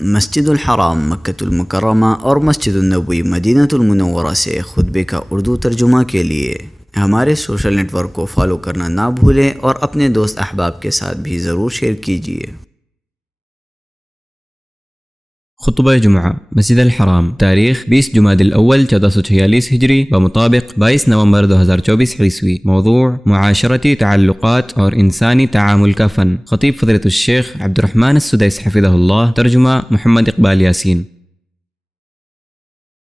مسجد الحرام مکۃ المکرمہ اور مسجد النبوی مدینہ المنورہ سے خطبے کا اردو ترجمہ کے لیے ہمارے سوشل نیٹ ورک کو فالو کرنا نہ بھولیں اور اپنے دوست احباب کے ساتھ بھی ضرور شیئر کیجیے۔ خطبہ جمعہ مسجد الحرام، تاریخ 20 جمادی الاول 1446 ہجری بمطابق 22 نومبر 2024 عیسوی۔ موضوع معاشرتی تعلقات اور انسانی تعامل کا فن۔ خطیب فضیلۃ الشیخ عبد الرحمن السدیس حفظہ اللہ، ترجمہ محمد اقبال یاسین۔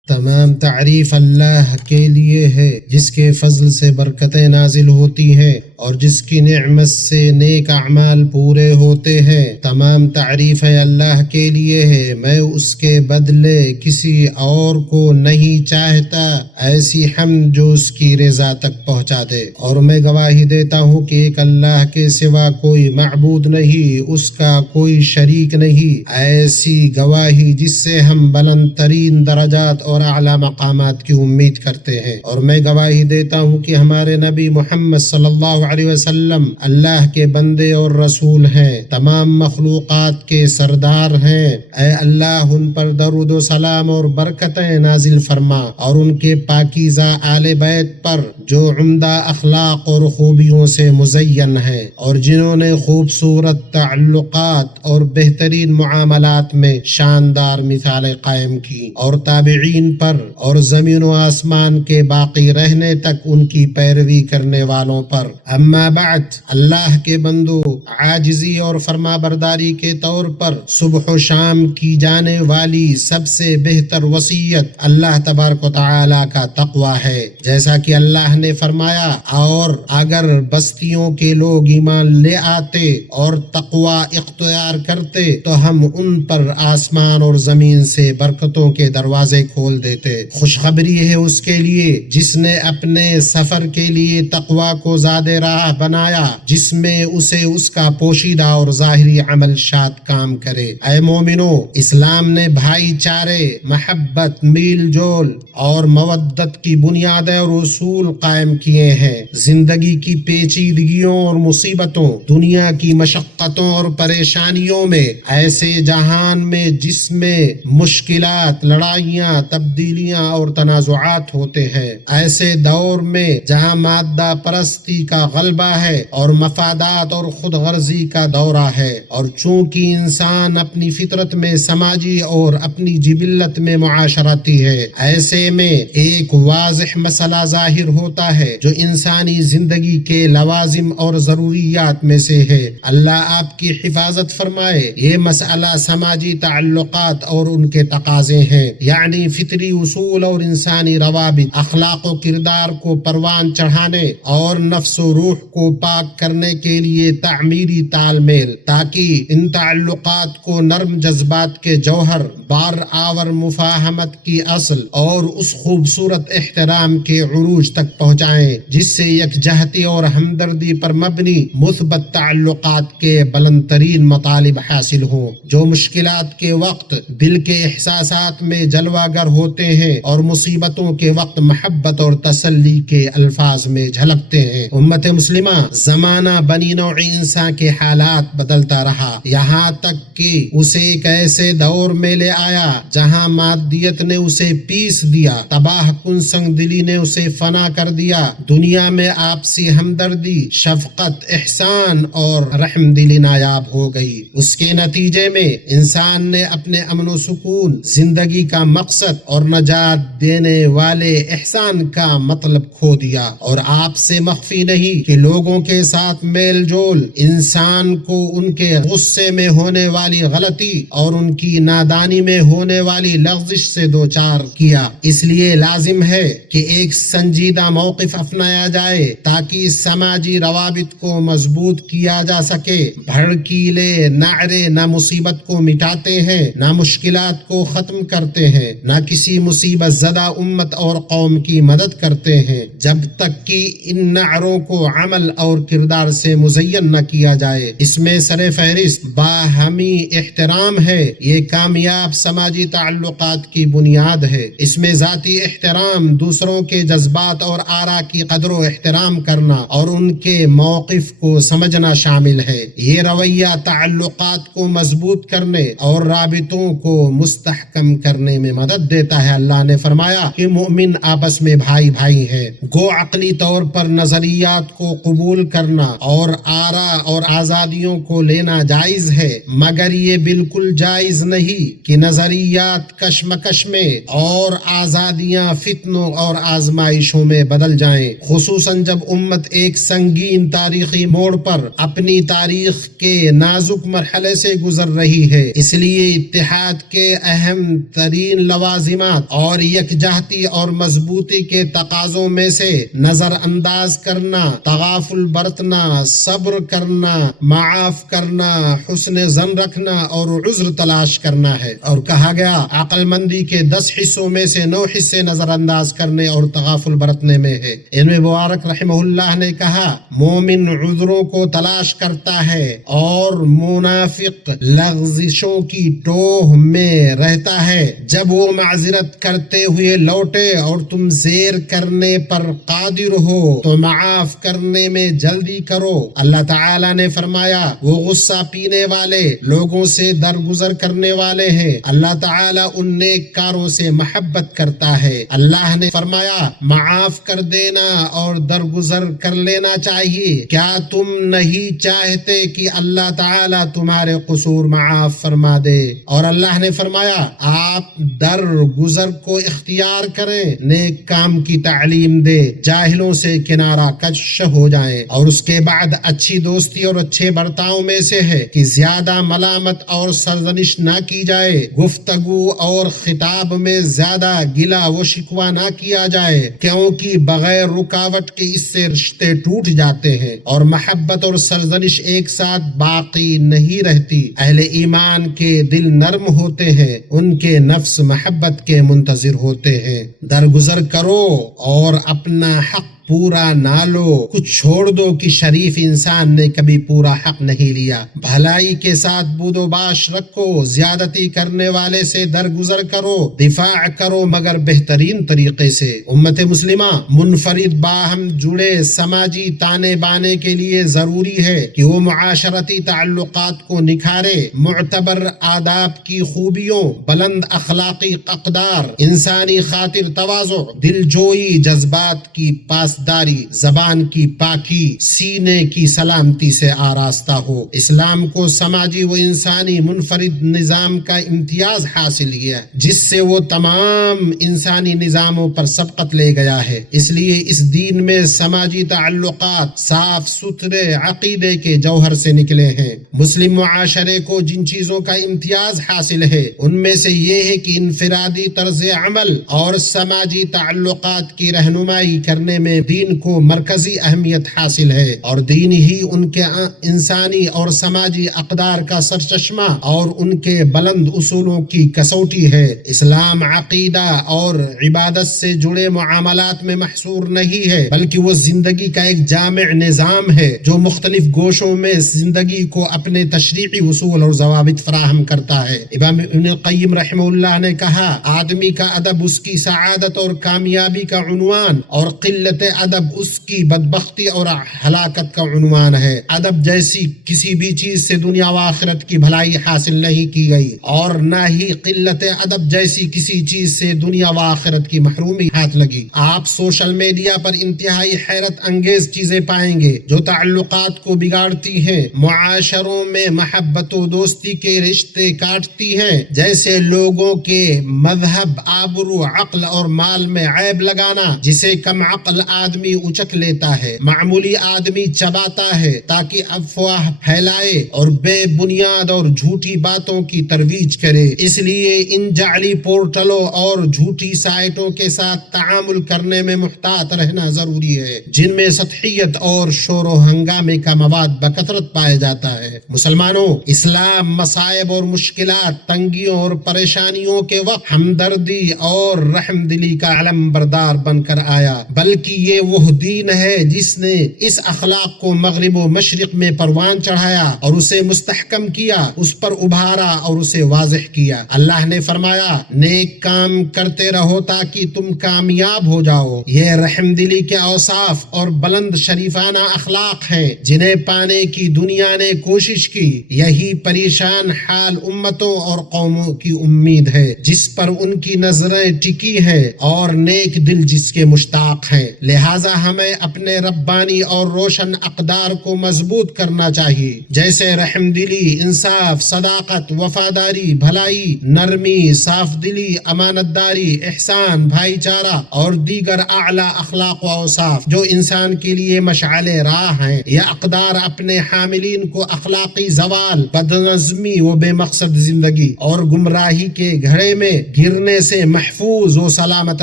تمام تعریف اللہ کے لیے ہے جس کے فضل سے برکتیں نازل ہوتی ہیں اور جس کی نعمت سے نیک اعمال پورے ہوتے ہیں۔ تمام تعریف اللہ کے لیے ہے، میں اس کے بدلے کسی اور کو نہیں چاہتا ایسی حمد جو اس کی رضا تک پہنچا دے، اور میں گواہی دیتا ہوں کہ ایک اللہ کے سوا کوئی معبود نہیں، اس کا کوئی شریک نہیں، ایسی گواہی جس سے ہم بلند ترین درجات اور اعلیٰ مقامات کی امید کرتے ہیں۔ اور میں گواہی دیتا ہوں کہ ہمارے نبی محمد صلی اللہ علیہ وسلم اللہ کے بندے اور رسول ہیں، تمام مخلوقات کے سردار ہیں۔ اے اللہ ان پر درود و سلام اور برکتیں نازل فرما، اور ان کے پاکیزہ آل بیت پر جو عمدہ اخلاق اور خوبیوں سے مزین ہیں اور جنہوں نے خوبصورت تعلقات اور بہترین معاملات میں شاندار مثالیں قائم کی، اور تابعین پر اور زمین و آسمان کے باقی رہنے تک ان کی پیروی کرنے والوں پر۔ اما بعد، اللہ کے بندو، عاجزی اور فرما برداری کے طور پر صبح و شام کی جانے والی سب سے بہتر وصیت اللہ تبارک و تعالی کا تقوی ہے، جیسا کہ اللہ نے فرمایا، اور اگر بستیوں کے لوگ ایمان لے آتے اور تقوی اختیار کرتے تو ہم ان پر آسمان اور زمین سے برکتوں کے دروازے کھول دیتے۔ خوشخبری ہے اس کے لیے جس نے اپنے سفر کے لیے تقوی کو زاد راہ بنایا، جس میں اسے اس کا پوشیدہ اور ظاہری عمل شاد کام کرے۔ اے مومنو، اسلام نے بھائی چارے، محبت، میل جول اور مودت کی بنیادیں اور اصول قائم کیے ہیں۔ زندگی کی پیچیدگیوں اور مصیبتوں، دنیا کی مشقتوں اور پریشانیوں میں، ایسے جہان میں جس میں مشکلات، لڑائیاں، تبدیلیاں اور تنازعات ہوتے ہیں، ایسے دور میں جہاں مادہ پرستی کا غلبہ ہے اور مفادات اور خود غرضی کا دورہ ہے، اور چونکہ انسان اپنی فطرت میں سماجی اور اپنی جبلت میں معاشرتی ہے، ایسے میں ایک واضح مسئلہ ظاہر ہوتا ہے جو انسانی زندگی کے لوازم اور ضروریات میں سے ہے۔ اللہ آپ کی حفاظت فرمائے۔ یہ مسئلہ سماجی تعلقات اور ان کے تقاضے ہیں، یعنی فطری اصول اور انسانی روابط، اخلاق و کردار کو پروان چڑھانے اور نفس و روح کو پاک کرنے کے لیے تعمیری تال میل، تاکہ ان تعلقات کو نرم جذبات کے جوہر، بار آور مفاہمت کی اصل اور اس خوبصورت احترام کے عروج تک پہنچائیں جس سے یکجہتی اور ہمدردی پر مبنی مثبت تعلقات کے بلند ترین مطالب حاصل ہوں، جو مشکلات کے وقت دل کے احساسات میں جلوہ گر ہوتے ہیں اور مصیبتوں کے وقت محبت اور تسلی کے الفاظ میں جھلکتے ہیں۔ امت مسلمہ زمانہ بنی نوع انسان کے حالات بدلتا رہا، یہاں تک کہ اسے ایک ایسے دور میں لے آیا جہاں مادیت نے اسے پیس دیا، تباہ کن سنگ دلی نے اسے فنا کر دیا، دنیا میں آپسی ہمدردی، شفقت، احسان اور رحم دلی نایاب ہو گئی۔ اس کے نتیجے میں انسان نے اپنے امن و سکون، زندگی کا مقصد اور نجات دینے والے احسان کا مطلب کھو دیا، اور آپ سے مخفی نہیں کہ لوگوں کے ساتھ میل جول انسان کو ان کے غصے میں ہونے والی غلطی اور ان کی نادانی میں ہونے والی لغزش سے دوچار کیا۔ اس لیے لازم ہے کہ ایک سنجیدہ موقف اپنایا جائے تاکہ سماجی روابط کو مضبوط کیا جا سکے۔ بھڑکیلے نعرے نہ مصیبت کو مٹاتے ہیں، نہ مشکلات کو ختم کرتے ہیں، نہ کسی مصیبت زدہ امت اور قوم کی مدد کرتے ہیں۔ جب تک کہ ان نعروں کو عمل اور کردار سے مزین نہ کیا جائے۔ اس میں سر فہرست باہمی احترام ہے، یہ کامیاب سماجی تعلقات کی بنیاد ہے۔ اس میں ذاتی احترام، دوسروں کے جذبات اور آرا کی قدر و احترام کرنا اور ان کے موقف کو سمجھنا شامل ہے۔ یہ رویہ تعلقات کو مضبوط کرنے اور رابطوں کو مستحکم کرنے میں مدد دیتا ہے۔ اللہ نے فرمایا کہ مومن آپس میں بھائی بھائی ہیں۔ گو عقلی طور پر نظریات کو قبول کرنا اور آرا اور آزادیوں کو لینا جائز ہے، مگر یہ بالکل جائز نہیں کہ نظریات کشمکش میں اور آزادیاں فتنوں اور آزمائشوں میں بدل جائیں، خصوصاً جب امت ایک سنگین تاریخی موڑ پر اپنی تاریخ کے نازک مرحلے سے گزر رہی ہے۔ اس لیے اتحاد کے اہم ترین لوازمات اور یکجہتی اور مضبوطی کے تقاضوں میں سے نظر انداز کرنا، تغافل برتنا، صبر کرنا، معاف کرنا، حسن ظن رکھنا اور عذر تلاش کرنا ہے۔ اور کہا گیا عقل مندی کے 10 حصوں میں سے 9 حصے نظر انداز کرنے اور تغافل برتنے میں ہے۔ ابن مبارک رحمہ اللہ نے کہا مومن عذروں کو تلاش کرتا ہے اور منافق لغزشوں کی ٹوہ میں رہتا ہے۔ جب وہ معذرت کرتے ہوئے لوٹے اور تم زیر کرنے پر قادر ہو تو معاف کرنے میں جلدی کرو۔ اللہ تعالی نے فرمایا وہ غصہ پینے والے لوگوں سے درگزر کرنے والے ہیں، اللہ تعالی ان نیک کاروں سے محبت کرتا ہے۔ اللہ نے فرمایا معاف کر دینا اور درگزر کر لینا چاہیے۔ کیا تم نہیں چاہتے کہ اللہ تعالی تمہارے قصور معاف فرما دے؟ اور اللہ نے فرمایا آپ درگزر کو اختیار کریں، نیک کام کی تعلیم دے، جاہلوں سے کنارہ کش ہو جائیں۔ اور اس کے بعد اچھی دوستی اور اچھے برتاؤ میں سے ہے کہ زیادہ ملامت اور سرزنش نہ کی جائے، گفتگو اور خطاب میں زیادہ گلا و شکوہ نہ کیا جائے، کیونکہ بغیر رکاوٹ کے اس سے رشتے ٹوٹ جاتے ہیں اور محبت اور سرزنش ایک ساتھ باقی نہیں رہتی۔ اہل ایمان کے دل نرم ہوتے ہیں، ان کے نفس محبت کے منتظر ہوتے ہیں۔ درگزر کرو اور اپنا حق پورا نہ لو، کچھ چھوڑ دو کہ شریف انسان نے کبھی پورا حق نہیں لیا۔ بھلائی کے ساتھ بود و باش رکھو، زیادتی کرنے والے سے درگزر کرو، دفاع کرو مگر بہترین طریقے سے۔ امت مسلمہ منفرد باہم جڑے سماجی تانے بانے کے لیے ضروری ہے کہ وہ معاشرتی تعلقات کو نکھارے، معتبر آداب کی خوبیوں، بلند اخلاقی اقدار، انسانی خاطر تواضع، دلجوئی، جذبات کی پاسداری، زبان کی پاکی، سینے کی سلامتی سے آراستہ ہو۔ اسلام کو سماجی و انسانی منفرد نظام کا امتیاز حاصل کیا جس سے وہ تمام انسانی نظاموں پر سبقت لے گیا ہے۔ اس لیے اس دین میں سماجی تعلقات صاف ستھرے عقیدے کے جوہر سے نکلے ہیں۔ مسلم معاشرے کو جن چیزوں کا امتیاز حاصل ہے ان میں سے یہ ہے کہ انفرادی طرز عمل اور سماجی تعلقات کی رہنمائی کرنے میں دین کو مرکزی اہمیت حاصل ہے، اور دین ہی ان کے انسانی اور سماجی اقدار کا سرچشمہ اور ان کے بلند اصولوں کی کسوٹی ہے۔ اسلام عقیدہ اور عبادت سے جڑے معاملات میں محصور نہیں ہے، بلکہ وہ زندگی کا ایک جامع نظام ہے جو مختلف گوشوں میں زندگی کو اپنے تشریعی اصول اور ضوابط فراہم کرتا ہے۔ امام ابن القیم رحمہ اللہ نے کہا آدمی کا ادب اس کی سعادت اور کامیابی کا عنوان اور قلت ادب اس کی بدبختی اور ہلاکت کا عنوان ہے۔ ادب جیسی کسی بھی چیز سے دنیا و آخرت کی بھلائی حاصل نہیں کی گئی، اور نہ ہی قلت ادب جیسی کسی چیز سے دنیا و آخرت کی محرومی ہاتھ لگی۔ آپ سوشل میڈیا پر انتہائی حیرت انگیز چیزیں پائیں گے جو تعلقات کو بگاڑتی ہیں، معاشروں میں محبت و دوستی کے رشتے کاٹتی ہیں، جیسے لوگوں کے مذہب، آبرو، عقل اور مال میں عیب لگانا جسے کم عقل آدمی اچک لیتا ہے، معمولی آدمی چباتا ہے تاکہ افواہ پھیلائے اور بے بنیاد اور جھوٹی باتوں کی ترویج کرے۔ اس لیے ان جعلی پورٹلوں اور جھوٹی سائٹوں کے ساتھ تعامل کرنے میں محتاط رہنا ضروری ہے، جن میں سطحیت اور شور و ہنگامے کا مواد بکثرت پایا جاتا ہے۔ مسلمانوں، اسلام مصائب اور مشکلات، تنگیوں اور پریشانیوں کے وقت ہمدردی اور رحم دلی کا علم بردار بن کر آیا، بلکہ یہ یہ وہ دین ہے جس نے اس اخلاق کو مغرب و مشرق میں پروان چڑھایا اور اسے مستحکم کیا، اس پر ابھارا اور اسے واضح کیا۔ اللہ نے فرمایا نیک کام کرتے رہو تاکہ تم کامیاب ہو جاؤ۔ یہ رحم دلی کے اوصاف اور بلند شریفانہ اخلاق ہیں جنہیں پانے کی دنیا نے کوشش کی۔ یہی پریشان حال امتوں اور قوموں کی امید ہے جس پر ان کی نظریں ٹکی ہیں اور نیک دل جس کے مشتاق ہیں۔ لہٰذا ہمیں اپنے ربانی اور روشن اقدار کو مضبوط کرنا چاہیے، جیسے رحم دلی، انصاف، صداقت، وفاداری، بھلائی، نرمی، صاف دلی، امانت داری، احسان، بھائی چارہ اور دیگر اعلیٰ اخلاق و اوصاف جو انسان کے لیے مشعل راہ ہیں۔ یہ اقدار اپنے حاملین کو اخلاقی زوال، بدنظمی و بے مقصد زندگی اور گمراہی کے گھڑے میں گرنے سے محفوظ و سلامت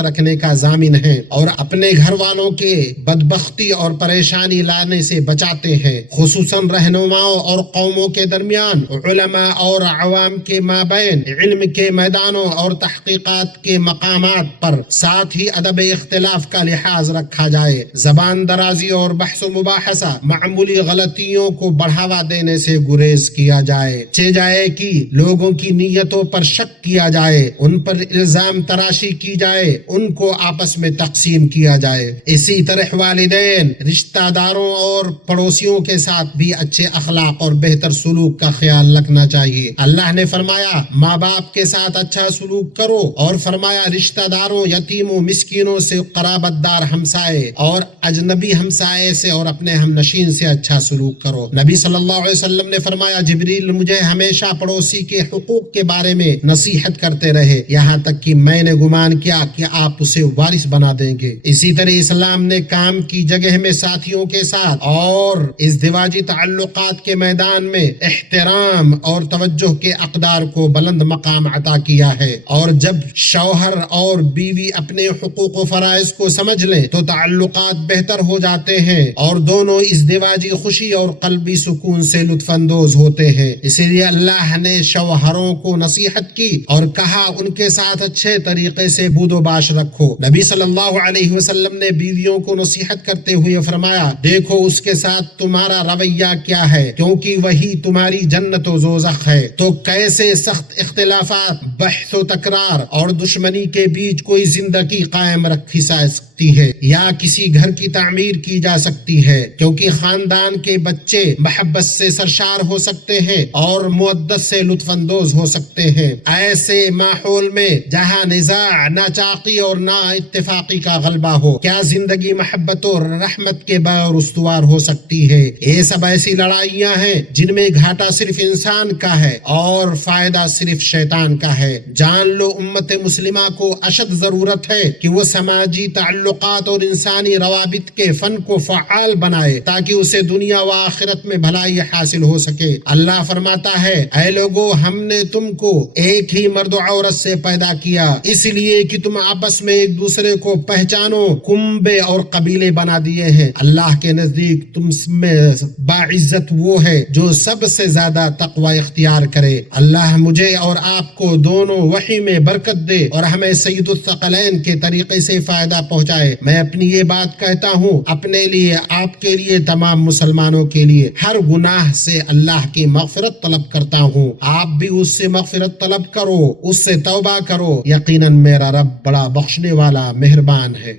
رکھنے کا ضامن ہے اور اپنے گھر والوں کے بدبختی اور پریشانی لانے سے بچاتے ہیں، خصوصاً رہنماؤں اور قوموں کے درمیان، علماء اور عوام کے مابین علم کے میدانوں اور تحقیقات کے مقامات پر، ساتھ ہی ادب اختلاف کا لحاظ رکھا جائے، زبان درازی اور بحث و مباحثہ، معمولی غلطیوں کو بڑھاوا دینے سے گریز کیا جائے کہ لوگوں کی نیتوں پر شک کیا جائے، ان پر الزام تراشی کی جائے، ان کو آپس میں تقسیم کیا جائے۔ اسی طرح والدین، رشتہ داروں اور پڑوسیوں کے ساتھ بھی اچھے اخلاق اور بہتر سلوک کا خیال رکھنا چاہیے۔ اللہ نے فرمایا ماں باپ کے ساتھ اچھا سلوک کرو، اور فرمایا رشتہ داروں، یتیموں، مسکینوں سے، قرابت دار ہمسائے اور اجنبی ہمسائے سے اور اپنے ہم نشین سے اچھا سلوک کرو۔ نبی صلی اللہ علیہ وسلم نے فرمایا جبریل مجھے ہمیشہ پڑوسی کے حقوق کے بارے میں نصیحت کرتے رہے، یہاں تک کہ میں نے گمان کیا کہ آپ اسے وارث بنا دیں گے۔ اسی طرح اسلام نے کام کی جگہ میں ساتھیوں کے ساتھ اور ازدواجی تعلقات کے میدان میں احترام اور توجہ کے اقدار کو بلند مقام عطا کیا ہے، اور جب شوہر اور بیوی اپنے حقوق و فرائض کو سمجھ لیں تو تعلقات بہتر ہو جاتے ہیں اور دونوں ازدواجی خوشی اور قلبی سکون سے لطف اندوز ہوتے ہیں۔ اسی لیے اللہ نے شوہروں کو نصیحت کی اور کہا ان کے ساتھ اچھے طریقے سے بود و باش رکھو۔ نبی صلی اللہ علیہ وسلم نے بیویوں کو نصیحت کرتے ہوئے فرمایا دیکھو اس کے ساتھ تمہارا رویہ کیا ہے، کیونکہ وہی تمہاری جنت و دوزخ ہے۔ تو کیسے سخت اختلافات، بحث و تکرار اور دشمنی کے بیچ کوئی زندگی قائم رکھی جا سکتی ہے یا کسی گھر کی تعمیر کی جا سکتی ہے، کیونکہ خاندان کے بچے محبت سے سرشار ہو سکتے ہیں اور مودت سے لطف اندوز ہو سکتے ہیں۔ ایسے ماحول میں جہاں نزاع، ناچاقی اور نا اتفاقی کا غلبہ ہو، کیا زندگی محبت اور رحمت کے بغیر استوار ہو سکتی ہے؟ یہ سب ایسی لڑائیاں ہیں جن میں گھاٹا صرف انسان کا ہے اور فائدہ صرف شیطان کا ہے۔ جان لو امت مسلمہ کو اشد ضرورت ہے کہ وہ سماجی تعلقات اور انسانی روابط کے فن کو فعال بنائے تاکہ اسے دنیا و آخرت میں بھلائی حاصل ہو سکے۔ اللہ فرماتا ہے اے لوگو ہم نے تم کو ایک ہی مرد و عورت سے پیدا کیا اس لیے کہ تم آپس میں ایک دوسرے کو پہچانو، کنبے اور قبیلے بنا دیے ہیں۔ اللہ کے نزدیک تم میں باعزت وہ ہے جو سب سے زیادہ تقوی اختیار کرے۔ اللہ مجھے اور آپ کو دونوں وحی میں برکت دے اور ہمیں سید الثقلین کے طریقے سے فائدہ پہنچائے۔ میں اپنی یہ بات کہتا ہوں اپنے لیے، آپ کے لیے، تمام مسلمانوں کے لیے، ہر گناہ سے اللہ کی مغفرت طلب کرتا ہوں۔ آپ بھی اس سے مغفرت طلب کرو، اس سے توبہ کرو، یقیناً میرا رب بڑا بخشنے والا مہربان ہے۔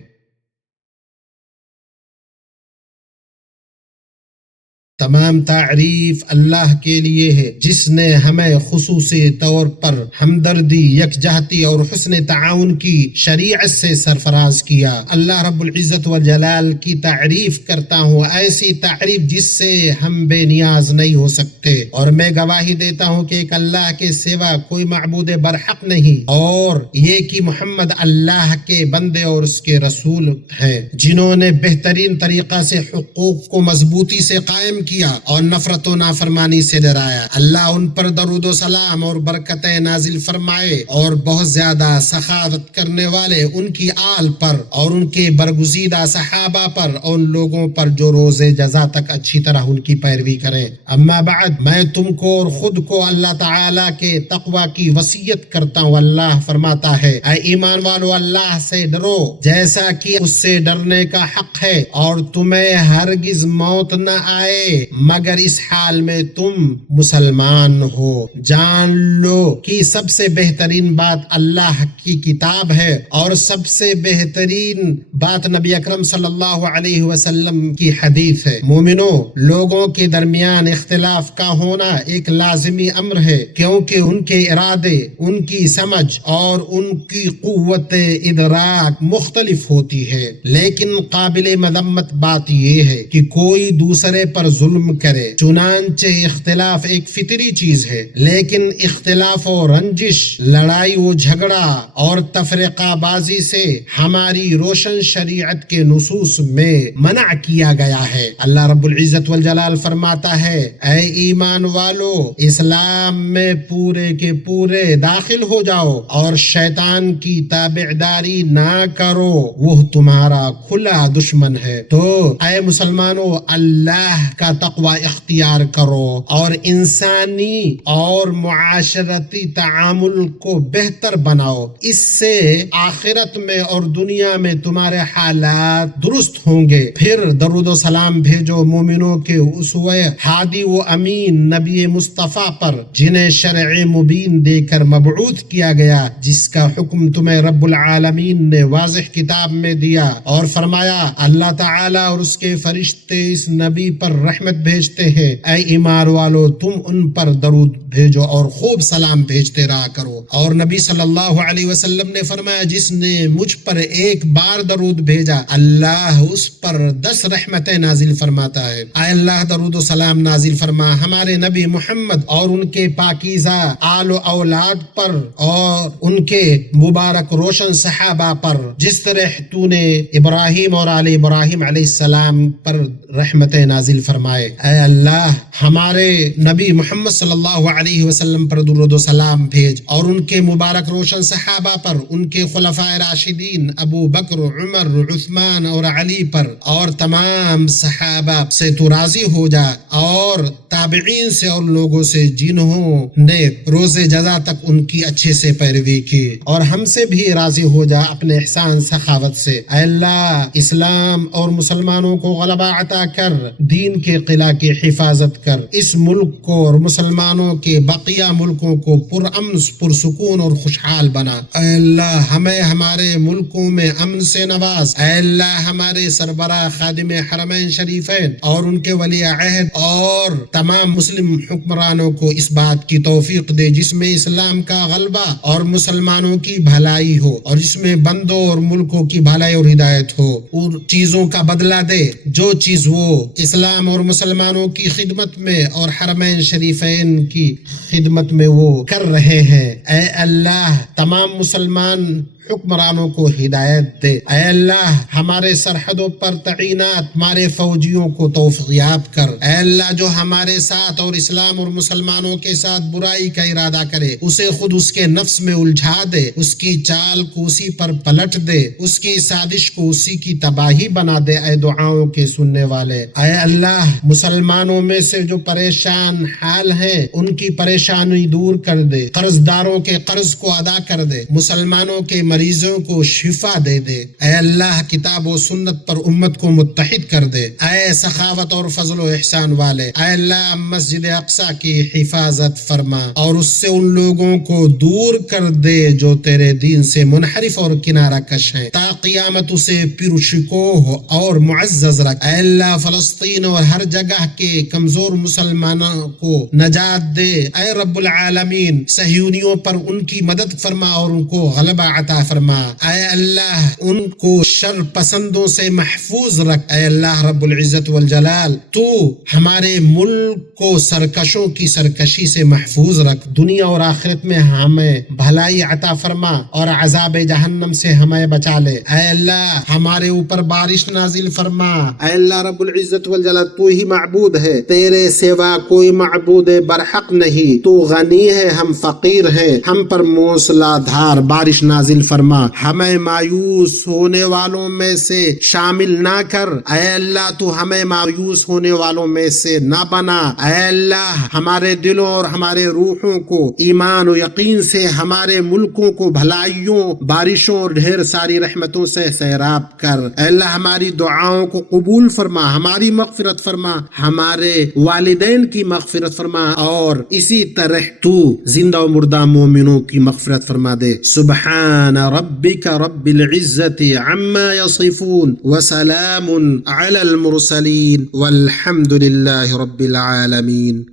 تمام تعریف اللہ کے لیے ہے جس نے ہمیں خصوصی طور پر ہمدردی، یکجہتی اور حسن تعاون کی شریعت سے سرفراز کیا۔ اللہ رب العزت والجلال کی تعریف کرتا ہوں، ایسی تعریف جس سے ہم بے نیاز نہیں ہو سکتے، اور میں گواہی دیتا ہوں کہ ایک اللہ کے سوا کوئی معبود برحق نہیں، اور یہ کہ محمد اللہ کے بندے اور اس کے رسول ہیں، جنہوں نے بہترین طریقہ سے حقوق کو مضبوطی سے قائم کیا اور نفرت و نافرمانی سے ڈرایا۔ اللہ ان پر درود و سلام اور برکتیں نازل فرمائے اور بہت زیادہ سخاوت کرنے والے ان کی آل پر اور ان کے برگزیدہ صحابہ پر اور ان لوگوں پر جو روز جزا تک اچھی طرح ان کی پیروی کریں۔ اما بعد، میں تم کو اور خود کو اللہ تعالیٰ کے تقوی کی وصیت کرتا ہوں۔ اللہ فرماتا ہے، اے ایمان والو، اللہ سے ڈرو جیسا کہ اس سے ڈرنے کا حق ہے، اور تمہیں ہرگز موت نہ آئے مگر اس حال میں تم مسلمان ہو۔ جان لو کہ سب سے بہترین بات اللہ کی کتاب ہے اور سب سے بہترین بات نبی اکرم صلی اللہ علیہ وسلم کی حدیث ہے۔ مومنوں، لوگوں کے درمیان اختلاف کا ہونا ایک لازمی امر ہے، کیونکہ ان کے ارادے، ان کی سمجھ اور ان کی قوت ادراک مختلف ہوتی ہے، لیکن قابل مذمت بات یہ ہے کہ کوئی دوسرے پر ظلم کرے۔ چنانچہ اختلاف ایک فطری چیز ہے، لیکن اختلاف و رنجش، لڑائی و جھگڑا اور تفرقہ بازی سے ہماری روشن شریعت کے نصوص میں منع کیا گیا ہے۔ اللہ رب العزت والجلال فرماتا ہے، اے ایمان والو، اسلام میں پورے کے پورے داخل ہو جاؤ اور شیطان کی تابعداری نہ کرو، وہ تمہارا کھلا دشمن ہے۔ تو اے مسلمانوں، اللہ کا تقوی اختیار کرو اور انسانی اور معاشرتی تعامل کو بہتر بناؤ، اس سے آخرت میں اور دنیا میں تمہارے حالات درست ہوں گے۔ پھر درود و سلام بھیجو مومنوں کے اسوہ ہادی و امین نبی مصطفیٰ پر، جنہیں شرع مبین دے کر مبعوث کیا گیا، جس کا حکم تمہیں رب العالمین نے واضح کتاب میں دیا، اور فرمایا اللہ تعالیٰ اور اس کے فرشتے اس نبی پر رحمت بھیجتے ہیں۔ اے ایمان والو، تم ان پر درود بھیجو اور خوب سلام بھیجتے رہا کرو۔ اور نبی صلی اللہ علیہ وسلم نے فرمایا، جس نے مجھ پر ایک بار درود بھیجا، اللہ اس پر 10 رحمتیں نازل فرماتا ہے۔ اے اللہ، درود و سلام نازل فرما ہمارے نبی محمد اور ان کے پاکیزہ آل و اولاد پر اور ان کے مبارک روشن صحابہ پر، جس طرح تو نے ابراہیم اور آل ابراہیم علیہ السلام پر رحمتیں نازل فرمائے۔ اے اللہ، ہمارے نبی محمد صلی اللہ علیہ وسلم پر درود و سلام بھیج اور ان کے مبارک روشن صحابہ پر، ان کے خلفائے راشدین ابو بکر، عمر، عثمان اور علی پر، اور تمام صحابہ سے تو راضی ہو جا، اور تابعین سے اور لوگوں سے جنہوں نے روز جزا تک ان کی اچھے سے پیروی کی، اور ہم سے بھی راضی ہو جا اپنے احسان سخاوت سے۔ اے اللہ، اسلام اور مسلمانوں کو غلبہ عطا کر، دین کے قلعہ کی حفاظت کر، اس ملک کو اور مسلمانوں کے بقیہ ملکوں کو پرامن، پرسکون اور خوشحال بنا۔ اے اللہ، ہمیں ہمارے ملکوں میں امن سے نواز۔ اے اللہ، ہمارے سربراہ خادم حرمین شریفین اور ان کے ولی عہد اور تمام مسلم حکمرانوں کو اس بات کی توفیق دے جس میں اسلام کا غلبہ اور مسلمانوں کی بھلائی ہو، اور جس میں بندوں اور ملکوں کی بھلائی اور ہدایت ہو، اور چیزوں کا بدلہ دے جو چیز وہ اسلام اور مسلمانوں کی خدمت میں اور حرمین شریفین کی خدمت میں وہ کر رہے ہیں۔ اے اللہ، تمام مسلمان حکمرانوں کو ہدایت دے۔ اے اللہ، ہمارے سرحدوں پر تعینات ہمارے فوجیوں کو توفیق یاب کر۔ اے اللہ، جو ہمارے ساتھ اور اسلام اور مسلمانوں کے ساتھ برائی کا ارادہ کرے، اسے خود اس کے نفس میں الجھا دے، اس کی چال کو اسی پر پلٹ دے، اس کی سازش کو اسی کی تباہی بنا دے۔ اے دعاؤں کے سننے والے، اے اللہ، مسلمانوں میں سے جو پریشان حال ہیں ان کی پریشانی دور کر دے، قرض داروں کے قرض کو ادا کر دے، مسلمانوں کے مریضوں کو شفا دے دے۔ اے اللہ، کتاب و سنت پر امت کو متحد کر دے۔ اے سخاوت اور فضل و احسان والے، اے اللہ، مسجد اقصی کی حفاظت فرما اور اس سے ان لوگوں کو دور کر دے جو تیرے دین سے منحرف اور کنارہ کش ہیں، تا قیامت اسے پرشکوہ اور معزز رکھ۔ اے اللہ، فلسطین اور ہر جگہ کے کمزور مسلمانوں کو نجات دے۔ اے رب العالمین، صہیونیوں پر ان کی مدد فرما اور ان کو غلبہ عطا فرما، اے اللہ ان کو شر پسندوں سے محفوظ رکھ، اے اللہ رب العزت والجلال تو ہمارے ملک کو سرکشوں کی سرکشی سے محفوظ رکھ، دنیا اور آخرت میں ہمیں بھلائی عطا فرما اور عذاب جہنم سے ہمیں بچا لے، اے اللہ ہمارے اوپر بارش نازل فرما، اے اللہ رب العزت والجلال تو ہی معبود ہے، تیرے سوا کوئی معبود برحق نہیں، تو غنی ہے ہم فقیر ہیں، ہم پر موسلا دھار بارش نازل فرما، ہمیں مایوس ہونے والوں میں سے شامل نہ کر، اے اللہ تو ہمیں مایوس ہونے والوں میں سے نہ بنا، اے اللہ ہمارے دلوں اور ہمارے روحوں کو ایمان و یقین سے ہمارے ملکوں کو بھلائیوں، بارشوں اور ڈھیر ساری رحمتوں سے سیراب کر، اے اللہ ہماری دعاؤں کو قبول فرما، ہماری مغفرت فرما، ہمارے والدین کی مغفرت فرما، اور اسی طرح تو زندہ و مردہ مومنوں کی مغفرت فرما دے۔ سبحان ربک رب العزت عما یصفون وسلام علی المرسلین والحمد للہ رب العالمین۔